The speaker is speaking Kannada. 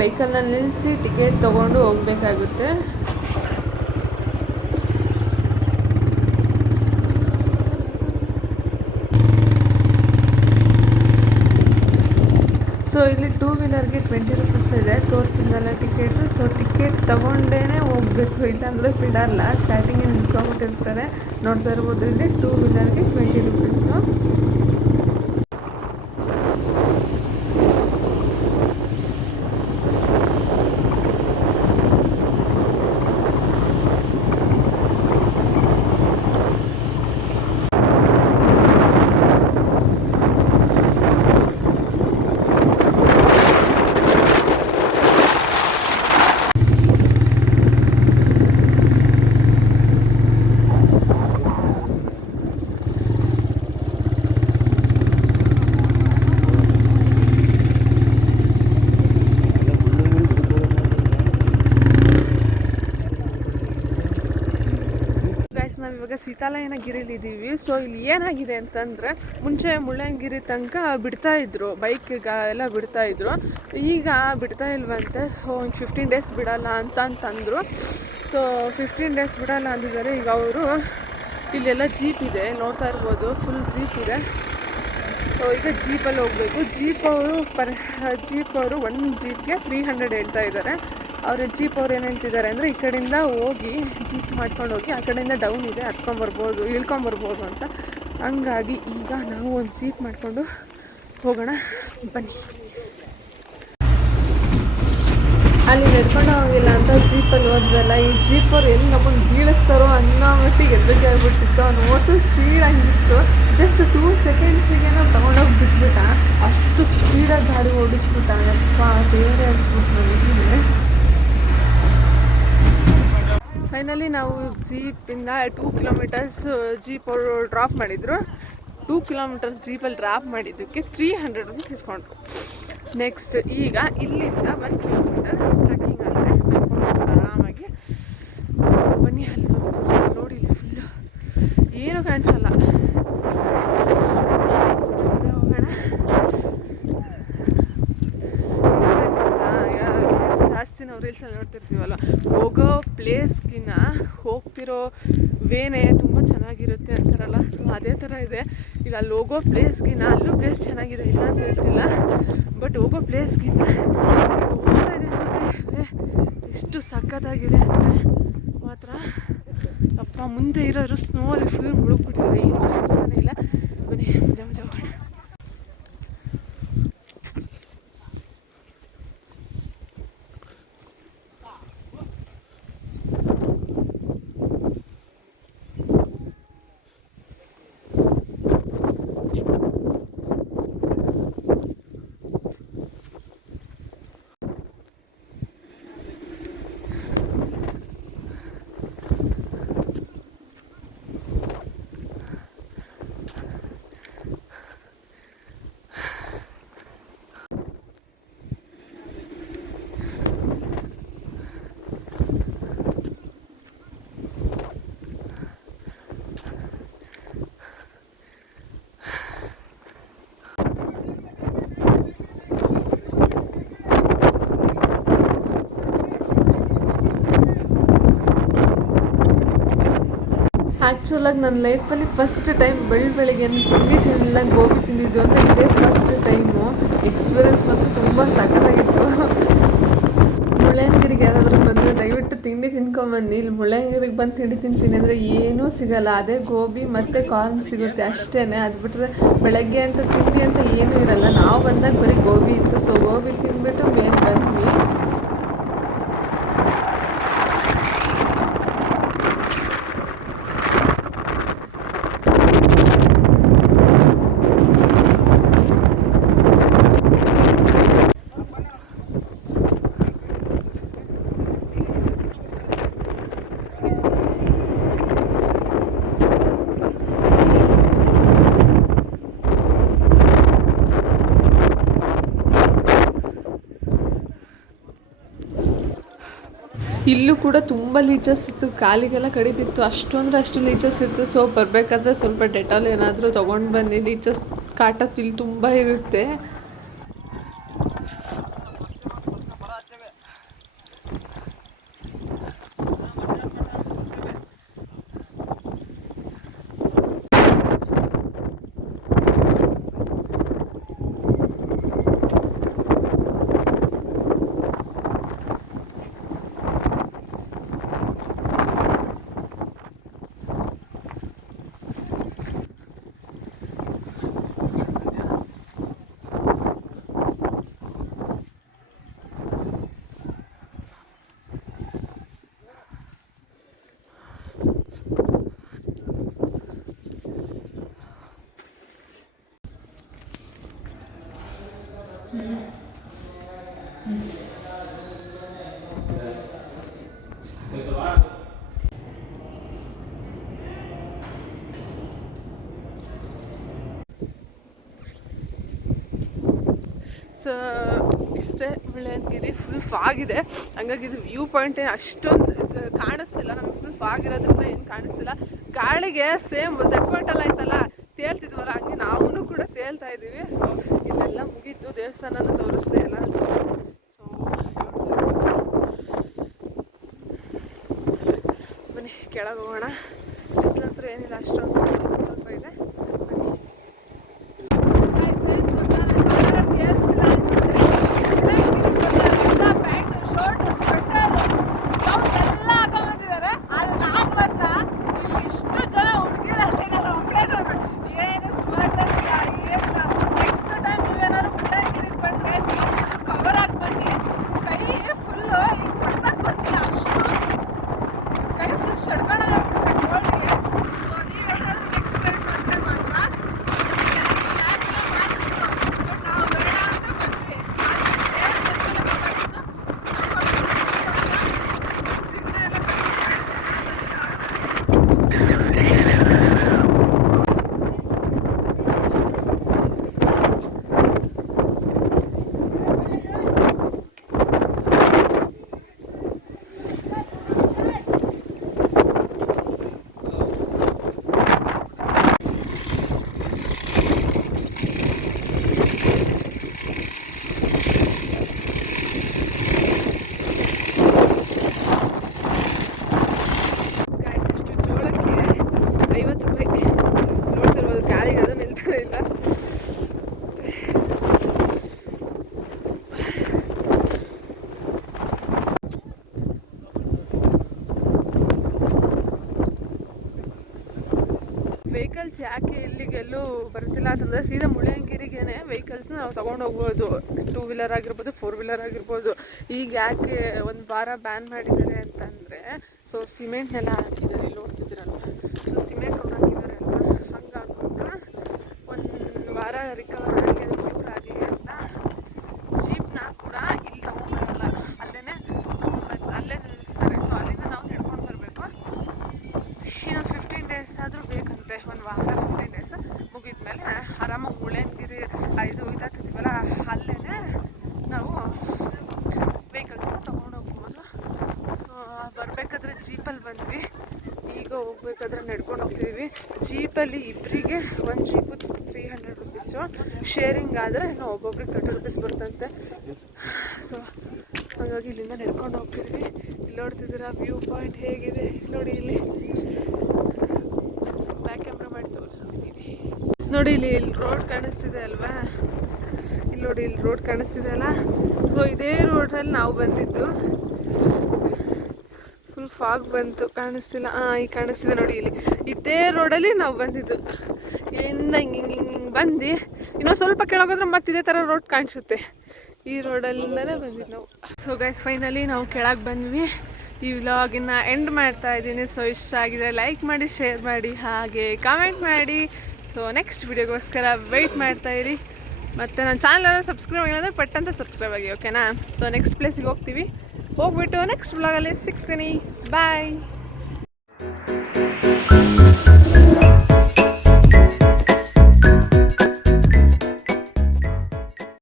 ವೆಹಿಕಲ್ನಲ್ಲಿ ನಿಲ್ಲಿಸಿ ಟಿಕೆಟ್ ತೊಗೊಂಡು ಹೋಗಬೇಕಾಗುತ್ತೆ. ಸೊ ಇಲ್ಲಿ 2 ವೀಲರ್ಗೆ 20 ರೂಪೀಸ್ ಇದೆ, ತೋರಿಸಿದ್ನಲ್ಲ ಟಿಕೆಟು. ಸೊ ಟಿಕೆಟ್ ತೊಗೊಂಡೇ ಹೋಗಬೇಕು, ಇಲ್ಲಾಂದರೆ ಬಿಡಲ್ಲ, ಸ್ಟಾರ್ಟಿಂಗಿಗೆ ನಿಂತ್ಕೊಂಡ್ಬಿಟ್ಟಿರ್ತಾರೆ. ನೋಡ್ತಾ ಇರ್ಬೋದು, ಇಲ್ಲಿ 2 ವೀಲರ್ಗೆ 20 ರೂಪೀಸು. ನಾವಿವಾಗ ಸೀತಾಲಯನಗಿರಿಲಿದ್ದೀವಿ. ಸೊ ಇಲ್ಲಿ ಏನಾಗಿದೆ ಅಂತಂದರೆ, ಮುಂಚೆ ಮುಳ್ಳಯ್ಯನಗಿರಿ ತನಕ ಬಿಡ್ತಾಯಿದ್ರು, ಬೈಕ್ಗೆ ಎಲ್ಲ ಬಿಡ್ತಾಯಿದ್ರು. ಈಗ ಬಿಡ್ತಾ ಇಲ್ವಂತೆ. ಸೊ 15 ಡೇಸ್ ಬಿಡಲ್ಲ ಅಂತಂದರು. ಸೊ 15 ಡೇಸ್ ಬಿಡಲ್ಲ ಅಂದಿದ್ದಾರೆ. ಈಗ ಅವರು ಇಲ್ಲೆಲ್ಲ ಜೀಪ್ ಇದೆ, ನೋಡ್ತಾ ಇರ್ಬೋದು, ಫುಲ್ ಜೀಪ್ ಇದೆ. ಸೊ ಈಗ ಜೀಪಲ್ಲಿ ಹೋಗಬೇಕು. ಜೀಪ್ ಅವರು ಒಂದು ಜೀಪ್ಗೆ 300 ಹೇಳ್ತಾ ಇದ್ದಾರೆ. ಜೀಪ್ ಅವ್ರು ಏನು ಹೇಳ್ತಿದ್ದಾರೆ ಅಂದರೆ, ಈ ಕಡೆಯಿಂದ ಹೋಗಿ ಜೀಪ್ ಮಾಡ್ಕೊಂಡು ಹೋಗಿ ಆ ಕಡೆಯಿಂದ ಡೌನ್ ಇದೆ, ಇಳ್ಕೊಂಬರ್ಬೋದು ಅಂತ. ಹಂಗಾಗಿ ಈಗ ನಾವು ಒಂದು ಜೀಪ್ ಮಾಡಿಕೊಂಡು ಹೋಗೋಣ ಬನ್ನಿ. ಅಲ್ಲಿ ನಡ್ಕೊಂಡು ಹೋಗಿಲ್ಲ ಅಂತ ಜೀಪಲ್ಲಿ ಹೋದ್ವಲ್ಲ, ಈ ಜೀಪ್ ಅವ್ರು ಎಲ್ಲಿ ನಮ್ಮನ್ನು ಬೀಳಿಸ್ತಾರೋ ಅನ್ನೋ ಮಟ್ಟಿಗೆ ಎದುರಿಗೆ ಆಗ್ಬಿಟ್ಟಿತ್ತು. ಅವ್ನು ಓಡಿಸೋ ಸ್ಪೀಡ್ ಹಂಗಿತ್ತು. ಜಸ್ಟ್ 2 ಸೆಕೆಂಡ್ಸಿಗೆ ನಾವು ತೊಗೊಂಡೋಗಿ ಬಿಟ್ಬಿಟ್ಟ. ಅಷ್ಟು ಸ್ಪೀಡಾಗಿ ಗಾಡಿ ಓಡಿಸ್ಬಿಟ್ಟ. ಯಪ್ಪ ಬೇರೆ ಅನ್ಸ್ಬಿಟ್ಟು ನನಗೆ. ಫೈನಲಿ ನಾವು ಜೀಪಿಂದ 2 ಕಿಲೋಮೀಟರ್ಸ್ ಜೀಪ್ ಅವರು ಡ್ರಾಪ್ ಮಾಡಿದರು. 2 ಕಿಲೋಮೀಟರ್ಸ್ ಜೀಪಲ್ಲಿ ಡ್ರಾಪ್ ಮಾಡಿದ್ದಕ್ಕೆ 300 ರೂಪೀಸ್ ಇಸ್ಕೊಂಡ್ರು. ನೆಕ್ಸ್ಟ್ ಈಗ ಇಲ್ಲಿಂದ 1 ಕಿಲೋಮೀಟರ್ ಟ್ರೆಕ್ಕಿಂಗ್ ಆಗುತ್ತೆ, ಆರಾಮಾಗಿ ಬನ್ನಿ. ಅಲ್ಲಿ ನೋಡಿ, ಇಲ್ಲಿ ಫುಲ್ಲು ಏನೂ ಕಾಣಿಸಲ್ಲ. ಹೋಗೋಣ. ಜಾಸ್ತಿ ನಾವು ರೀಲ್ಸಲ್ಲಿ ನೋಡ್ತಿರ್ತೀವಲ್ಲ, ಹೋಗೋ ಪ್ಲೇಸ್ಗಿನ್ನ ಹೋಗ್ತಿರೋ ವೇನೇ ತುಂಬ ಚೆನ್ನಾಗಿರುತ್ತೆ ಅಂತಾರಲ್ಲ. ಸೊ ಅದೇ ಥರ ಇದೆ. ಈಗ ಅಲ್ಲಿ ಹೋಗೋ ಪ್ಲೇಸ್ಗಿನ್ನ ಅಲ್ಲೂ ಪ್ಲೇಸ್ ಚೆನ್ನಾಗಿದೆ, ಇಲ್ಲ ಅಂತ ಹೇಳ್ತಿಲ್ಲ, ಬಟ್ ಹೋಗೋ ಪ್ಲೇಸ್ಗಿನ್ನ ಹೋಗ್ತಾ ಇದ್ದೀವಿ ನೋಡಿ, ಎಷ್ಟು ಸಖತ್ತಾಗಿದೆ ಅಂದರೆ ಮಾತ್ರ. ಅಪ್ಪ ಮುಂದೆ ಇರೋರು ಸ್ನೋಲ್ಲಿ ಫುಲ್ ಮುಳುಗ್ಬಿಟ್ಟಿದ್ದಾರೆ, ಏನು ಕಾಣಿಸ್ತಾನೆ ಇಲ್ಲ. ಬನ್ನಿ ಮುಂದೆ ಹೋಗೋಣ. ಆ್ಯಕ್ಚುಲಾಗಿ ನನ್ನ ಲೈಫಲ್ಲಿ ಫಸ್ಟ್ ಟೈಮ್ ಬೆಳಿಗ್ಗೆ ತಿಂಡಿ ತಿನ್ನಲ್ಲ ಗೋಬಿ ತಿಂದಿದ್ದು ಅಂದರೆ ಇದೇ ಫಸ್ಟ್ ಟೈಮು. ಎಕ್ಸ್ಪೀರಿಯೆನ್ಸ್ ಮಾತ್ರ ತುಂಬ ಸಖತ್ತಾಗಿತ್ತು. ಮುಳ್ಳಯ್ಯನಗಿರಿಗೆ ಯಾರಾದರೂ ಬಂದರೆ ದಯವಿಟ್ಟು ತಿಂಡಿ ತಿನ್ಕೊಂಬನ್ನಿ. ಇಲ್ಲಿ ಮುಳ್ಳಯ್ಯನಗಿರಿಗೆ ಬಂದು ತಿಂಡಿ ತಿಂತೀನಿ ಅಂದರೆ ಏನೂ ಸಿಗೋಲ್ಲ, ಅದೇ ಗೋಬಿ ಮತ್ತು ಕಾರ್ನ್ ಸಿಗುತ್ತೆ ಅಷ್ಟೇ. ಅದು ಬಿಟ್ಟರೆ ಬೆಳಗ್ಗೆ ಅಂತ ತಿಂಡಿ ಅಂತ ಏನೂ ಇರಲ್ಲ. ನಾವು ಬಂದಾಗ ಬರೀ ಗೋಬಿ ಇತ್ತು. ಸೊ ಗೋಬಿ ತಿಂದ್ಬಿಟ್ಟು ಮೇಲೆ ಬಂದ್ವಿ. ಇಲ್ಲೂ ಕೂಡ ತುಂಬ ಲೀಚಸ್ ಇತ್ತು, ಕಾಲಿಗೆಲ್ಲ ಕಡಿತಿತ್ತು, ಅಷ್ಟು ಅಂದರೆ ಅಷ್ಟು ಲೀಚಸ್ ಇತ್ತು. ಸೊ ಬರಬೇಕಾದ್ರೆ ಸ್ವಲ್ಪ ಡೆಟಾಲ್ ಏನಾದರೂ ತೊಗೊಂಡು ಬನ್ನಿ, ಲೀಚಸ್ ಕಾಟ ಇಲ್ಲಿ ತುಂಬ ಇರುತ್ತೆ. ಇಷ್ಟೇ ಮುಳ್ಳಯ್ಯನಗಿರಿ. ಫುಲ್ ಫಾಗ್ ಇದೆ, ಹಂಗಾಗಿ ಇದು ವ್ಯೂ ಪಾಯಿಂಟ್ ಅಷ್ಟೊಂದು ಕಾಣಿಸ್ತಿಲ್ಲ ನಮ್ಗೆ. ಫುಲ್ ಫಾಗ್ ಇರೋದ್ರಿಂದ ಏನು ಕಾಣಿಸ್ತಿಲ್ಲ. ಗಾಳಿಗೆ ಸೇಮ್ ಸೆಟ್ ಪಾಯಿಂಟ್ ಎಲ್ಲ ಐತಲ್ಲ ತೇಲ್ತಿದ್ವಲ್ಲ, ಹಂಗೆ ನಾವು ಕೂಡ ತೇಲ್ತಾ ಇದ್ದೀವಿ. ಸೊ ಇಲ್ಲೆಲ್ಲ ಮುಗೀತು, ದೇವಸ್ಥಾನನೂ ತೋರಿಸ್ದೆ ಎಲ್ಲ. ಸೊ ಬನ್ನಿ ಕೆಳಗೆ ಹೋಗೋಣ. ಬಿಸಿಲಂತೂ ಏನಿಲ್ಲ, ಅಷ್ಟೊಂದು ಸ್ವಲ್ಪ ಇದೆ. ವೆಹಿಕಲ್ಸ್ ಯಾಕೆ ಇಲ್ಲಿಗೆಲ್ಲೂ ಬರ್ತಿಲ್ಲ ಅಂತಂದರೆ, ಸೀದಾ ಮುಳ್ಳಯ್ಯನಗಿರಿಗೇನೆ ವೆಹಿಕಲ್ಸ್ನ ನಾವು ತೊಗೊಂಡು ಹೋಗ್ಬೋದು. 2 ವೀಲರ್ ಆಗಿರ್ಬೋದು, 4 ವೀಲರ್ ಆಗಿರ್ಬೋದು. ಈಗ ಯಾಕೆ ಒಂದು ವಾರ ಬ್ಯಾನ್ ಮಾಡಿದ್ದಾರೆ ಅಂತಂದರೆ, ಸೊ ಸಿಮೆಂಟ್ನೆಲ್ಲ ಹಾಕಿದ್ದಾರೆ, ಇಲ್ಲಿ ನೋಡ್ತಿದ್ದೀರಲ್ವ. ಸೊ ಸಿಮೆಂಟ್ ರೋಡ್ ಹಾಕಿದ್ದಾರೆ ಅಲ್ವಾ, ಹಂಗಾಗ್ಬಿಟ್ಟು ಒಂದು ವಾರ ರಿಕವರ್ ಆಗಲಿ, ಕ್ಯೂರ್ ಆಗಲಿ ಅಂತ ಜೀಪ್ನ ಕೂಡ ಇಲ್ಲಿ ತೊಗೊಂಡ್ಬರಲ್ಲ, ಅಲ್ಲೇ ನಿಲ್ಲಿಸ್ತಾರೆ. ಸೊ ಅಲ್ಲಿಂದ ನಾವು ನಡ್ಕೊಂಡು ಬರಬೇಕು. ಇನ್ನು 15 ಡೇಸ್ ಆದರೂ ಬೇಕಂತೆ, ಒಂದು ವಾರ 15 ಡೇಸ್ ಮುಗಿದ್ಮೇಲೆ ಆರಾಮಾಗಿ ಮುಳ್ಳಯ್ಯನಗಿರಿ ಇದಾಗ್ತಿದ್ದೀವಲ್ಲ, ಅಲ್ಲೇ ನಾವು ವೆಹಿಕಲ್ಸ್ನ ತೊಗೊಂಡು ಹೋಗ್ಬೋದು. ಸೊ ಬರಬೇಕಾದ್ರೆ ಜೀಪಲ್ಲಿ ಬಂದ್ವಿ, ಈಗ ಹೋಗ್ಬೇಕಾದ್ರೆ ನಡ್ಕೊಂಡು ಹೋಗ್ತಿದ್ದೀವಿ. ಜೀಪಲ್ಲಿ ಇಬ್ಬರಿಗೆ ಒಂದು ಜೀಪು 300 ರುಪೀಸು, ಶೇರಿಂಗ್ ಆದರೆ ನಾವು ಒಬ್ಬೊಬ್ರಿಗೆ 30 ರುಪೀಸ್ ಬರ್ತಂತೆ. ಸೊ ಹಾಗಾಗಿ ಇಲ್ಲಿಂದ ನಡ್ಕೊಂಡು ಹೋಗ್ತಿದ್ವಿ. ಇಲ್ಲಿ ನೋಡ್ತಿದ್ದೀರಾ ವ್ಯೂ ಪಾಯಿಂಟ್ ಹೇಗಿದೆ ನೋಡಿ. ಇಲ್ಲಿ ಬ್ಯಾಕ್ ಕ್ಯಾಮ್ರಾ ಮಾಡಿ ತೋರಿಸ್ತೀನಿ ನೋಡಿ. ಇಲ್ಲಿ ರೋಡ್ ಕಾಣಿಸ್ತಿದೆ ಅಲ್ವಾ, ಇಲ್ಲಿ ನೋಡಿ, ಇಲ್ಲಿ ರೋಡ್ ಕಾಣಿಸ್ತಿದೆ ಅಲ್ಲ. ಸೊ ಇದೇ ರೋಡಲ್ಲಿ ನಾವು ಬಂದಿದ್ದು. ಫುಲ್ ಫಾಗ್ ಬಂತು, ಕಾಣಿಸ್ತಿಲ್ಲ. ಈಗ ಕಾಣಿಸ್ತಿದೆ ನೋಡಿ. ಇಲ್ಲಿ ಇದೇ ರೋಡಲ್ಲಿ ನಾವು ಬಂದಿದ್ದು. ಇಲ್ಲಿಂದ ಹಿಂಗೆ ಬಂದು ಇನ್ನೊಂದು ಸ್ವಲ್ಪ ಕೆಳಗೋದ್ರೆ ಮತ್ತೆ ಇದೇ ಥರ ರೋಡ್ ಕಾಣಿಸುತ್ತೆ. ಈ ರೋಡಲ್ಲಿಂದನೇ ಬಂದಿದ್ದು ನಾವು. ಸೊ ಗೈಸ್, ಫೈನಲಿ ನಾವು ಕೆಳಗೆ ಬಂದ್ವಿ. ಈ ವ್ಲಾಗಿನ ಎಂಡ್ ಮಾಡ್ತಾ ಇದ್ದೀನಿ. ಸೊ ಇಷ್ಟ ಆಗಿದೆ ಲೈಕ್ ಮಾಡಿ, ಶೇರ್ ಮಾಡಿ, ಹಾಗೆ ಕಾಮೆಂಟ್ ಮಾಡಿ. ಸೊ ನೆಕ್ಸ್ಟ್ ವಿಡಿಯೋಗೋಸ್ಕರ ವೆಯ್ಟ್ ಮಾಡ್ತಾಯಿರಿ. ಮತ್ತು ನನ್ನ ಚಾನಲ್ ಸಬ್ಸ್ಕ್ರೈಬ್ ಆಗಿಲ್ಲ ಅಂದರೆ ಪಟ್ಟಂತ ಸಬ್ಸ್ಕ್ರೈಬ್ ಆಗಿ, ಓಕೆನಾ? ಸೊ ನೆಕ್ಸ್ಟ್ ಪ್ಲೇಸಿಗೆ ಹೋಗ್ತೀವಿ. ಹೋಗ್ಬಿಟ್ಟು ನೆಕ್ಸ್ಟ್ ವ್ಲಾಗಲ್ಲಿ ಸಿಗ್ತೀನಿ. ಬಾಯ್.